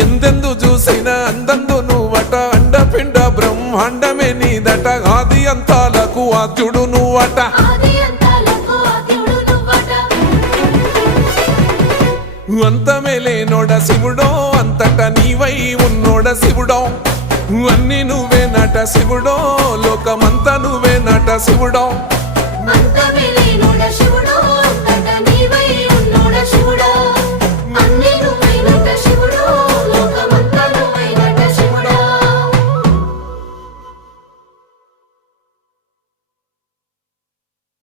ఎందెందు చూసిన అందందు నువ్వట అండపిండ బ్రహ్మాండమే నీదట ఆది అంతాలకు ఆద్యుడు నువ్వట అంతమే లేనోడ శివుడో అంతట నీవై ఉన్నోడ శివుడో అన్ని నువ్వే నట శివుడో లోకమంతా నువ్వే నట శివుడో